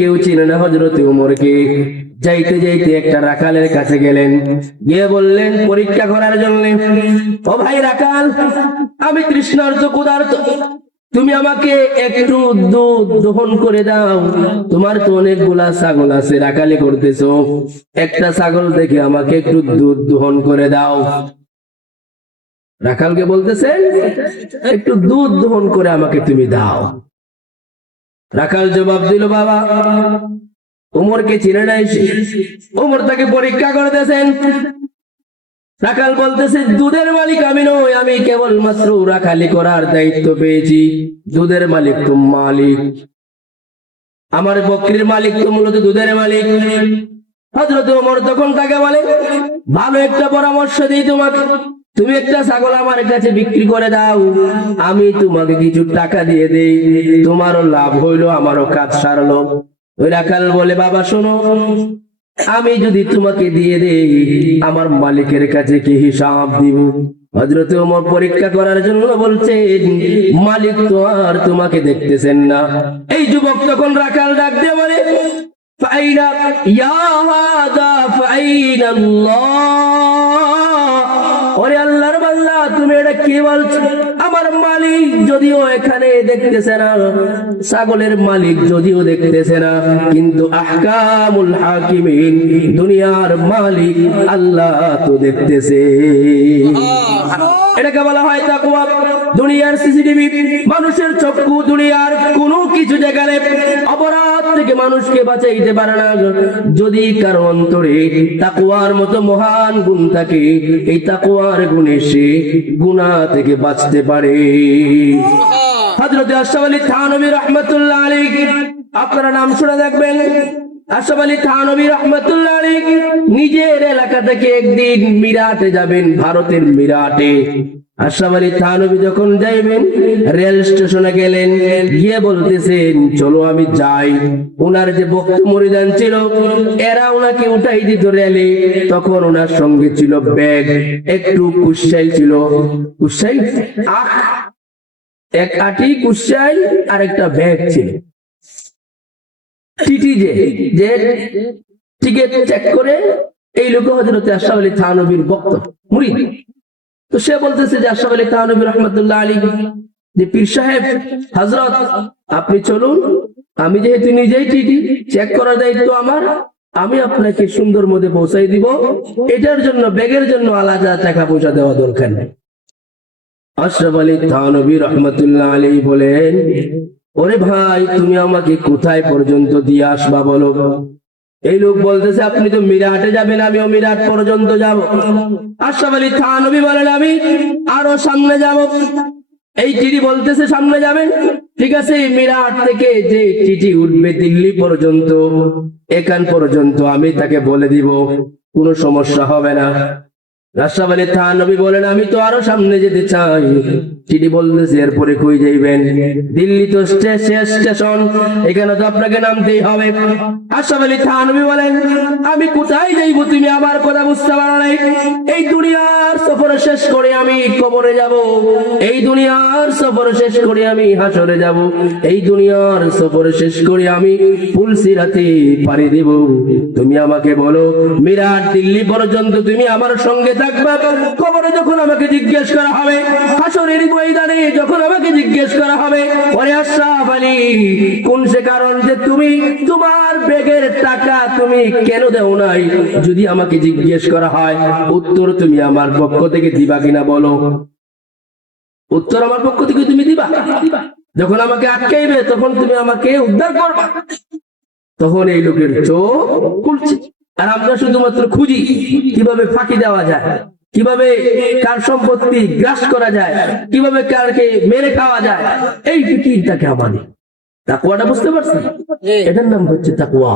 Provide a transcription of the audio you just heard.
কেউ চিনে না হযরতে ওমরকে। যাইতে যাইতে একটা রাখালের কাছে গেলেন, গিয়ে বললেন পরীক্ষা করার জন্য, ও ভাই রাখাল, আমি তৃষ্ণার্ত ক্ষুধার্ত, তুমি আমাকে একটু দুধ দহন করে দাও। তোমার তো অনেকগুলা ছাগল আছে, রাখালি করতেছো, একটা ছাগল দেখে আমাকে একটু দুধ দহন করে দাও। রাখালকে বলতেছেন একটু দুধ দহন করে আমাকে তুমি দাও। রাখাল জবাব দিল, বাবা ওমরকে চিনে নাই সে, ওমর তাকে পরীক্ষা করতেছেন। রাখাল বলতেছে দুধের মালিক আমি নই, আমি কেবল মাত্র রাখালি করার দায়িত্ব পেয়েছি। দুধের মালিক তো মালিক, আমার বকরির মালিক তো মূলত দুধের মালিক। হযরত ওমর তখন তাকে বলে, ভালো একটা পরামর্শ দিই তোমাকে, তুমি একটা ছাগল আমার কাছে বিক্রি করে দাও, আমি তোমাকে কিছু টাকা দিয়ে দেই, তোমারও লাভ হইলো আমারও কাজ সারলো। ওই রাখাল বলে, বাবা শোনো, আমি যদি তোমাকে দিয়ে দেই আমার মালিকের কাছে কি হিসাব দিব? হযরত ওমর পরীক্ষা করার জন্য বলছে, মালিক তো আর তোমাকে দেখতেছেন না। এই যুবক তখন রাখাল ডাক দিয়ে বলে, ফাইনা ইয়া হাদা ফাইনা আল্লাহ, ওরে আল্লাহর বান্দা তুমি এটা কি বলছো? আমার মালিক যদিও এখানে দেখতেছে না, ছাগলের মালিক যদিও দেখতেছে না, কিন্তু আহকামুল হাকিমিন, দুনিয়ার মালিক আল্লাহ তো দেখতেছে। এটাকে বলা হয় তাকওয়া। দুনিয়ার সিসিটিভি, মানুষের চক্ষু দুনিয়ার কোনো কিছু দেখালে অপরাধ থেকে মানুষকে বাঁচাইতে পারে না। যদি কারো অন্তরে তাকওয়ার মতো মহান গুণ থাকে, এই তাকওয়ার গুণে সে গুনাহ থেকে বাঁচতে পারে। হযরত আশরাফ আলী থানভী রাহমাতুল্লাহ আলাইহি, আপনারা নাম শুনে দেখবেন, আশরাফ আলী থানভী রাহমাতুল্লাহ আলাইহি নিজের এলাকা থেকে একদিন মিরাটে যাবেন, ভারতের মিরাটে। আশরাফ আলী থানভী যখন যাইবেন, রেল স্টেশনে গেলেন, গিয়ে বলতেছেন চলো আমি যাই। ওনার যে ভক্ত মুরিদান ছিল, এরা ওনাকে উঠাই দিত রেলে। তখন ওনার সঙ্গে ছিল ব্যাগ, একটু কুশাইল ছিল, কুশাইল এক আটি কুশাইল আর একটা ব্যাগ ছিল। টিটি যে টিকিট চেক করে, এই লোক হযরত আশরাফ আলী থানভীর ভক্ত মুরিদ। তো সে বলতেছে যে আশরাফ আলী থানভী রাহমাতুল্লাহ আলাইহি, যে পীর সাহেব হযরত আপনি চলুন, আমি যেহেতু নিজেই টিটি চেক করার দায়িত্ব আমার, আমি আপনাকে সুন্দর মধ্যে পৌঁছাই দিব, এটার জন্য ব্যাগের জন্য আলাদা টাকা পয়সা দেওয়া দরকার নেই। আশরাফ আলী থানভী রাহমাতুল্লাহ আলাইহি বলেন, ওরে ভাই তুমি আমাকে কোথায় পর্যন্ত দিয়ে আসবা বলো? এই লোক বলতেছে আপনি তো মিরাটে যাবেন, আমিও মিরাট পর্যন্ত যাব। আশরাফ আলী থানভী বলেন আমি আরো সামনে যাব। এই টিটি বলতেছে সামনে যাবেন, ঠিক আছে, মিরাট থেকে যে টিটি উঠবে দিল্লি পর্যন্ত, এখান পর্যন্ত আমি তাকে বলে দিব, কোনো সমস্যা হবে না। আশরাফ আলী থানভী বলেন আমি তো আরো সামনে যেতে চাই। টিটি বলতেছে এরপরে কই যাইবেন? দিল্লি তো স্টেশন, এখানে তো আপনাকে নামতেই হবে। আশরাফ আলী থানভী বলেন আমি কোথায় যাইব তুমি আমার কথা বুঝতে পারো নাই? এই দুনিয়ার সফর শেষ করে আমি কবরে যাব, এই দুনিয়ার সফর শেষ করে আমি হাসরে যাব, এই দুনিয়ার সফর শেষ করে আমি ফুলসিরাতে পাড়ি দেব। তুমি আমাকে বলো মিরাট দিল্লি পর্যন্ত তুমি আমার সঙ্গে থাকবা, কবরে যখন আমাকে জিজ্ঞেস করা হবে, হাসরের ময়দানে যখন আমাকে জিজ্ঞেস করা হবে, ওরে আশরাফ আলী কোন সে কারণ যে তুমি তোমার ব্যাগের টাকা তুমি কেন দেও নাই, যদি আমাকে জিজ্ঞেস করা হয়, উত্তর তুমি আমার পক্ষ থেকে দিবা কিনা বলো? উত্তর আমার পক্ষ থেকে তুমি দিবা। যখন আমাকে আটকাইবে তখন তুমি আমাকে উদ্ধার করবা। তখন এই লোকের চোখ খুলছে। আর আমরা শুধুমাত্র খুঁজি কিভাবে ফাঁকি দেওয়া যায়, কিভাবে কার সম্পত্তি গ্রাস করা যায়, কিভাবে কারকে মেরে খাওয়া যায়, এই ফিকিরটাকে আমাদের। তাকওয়াটা বুঝতে পারছেন? এটার নাম হচ্ছে তাকওয়া।